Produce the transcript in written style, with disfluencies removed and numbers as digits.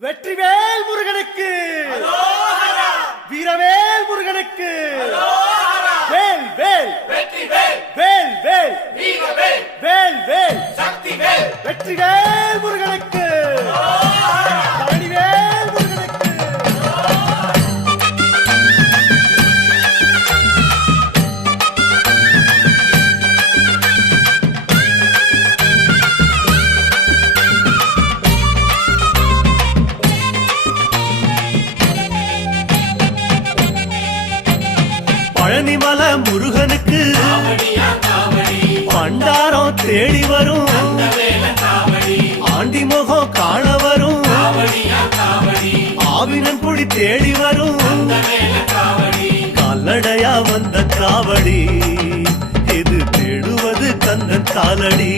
வெற்றிவேல் முருகனுக்கு, வீரவேல் முருகனுக்கு, வேல் வேல் வேல் வேல் வேல் வேல் வெற்றிவேல் முருகனுக்கு, பழனிவேல் முருகனுக்கு. பழனிமல முருகனுக்கு பண்டாரம் தேடி வரும், ஆண்டி முகம் காண வரும், ஆவினன் குடி தேடி வரும், கால்நடையா வந்த காவடி இது தேடுவது கந்தன் காலடி.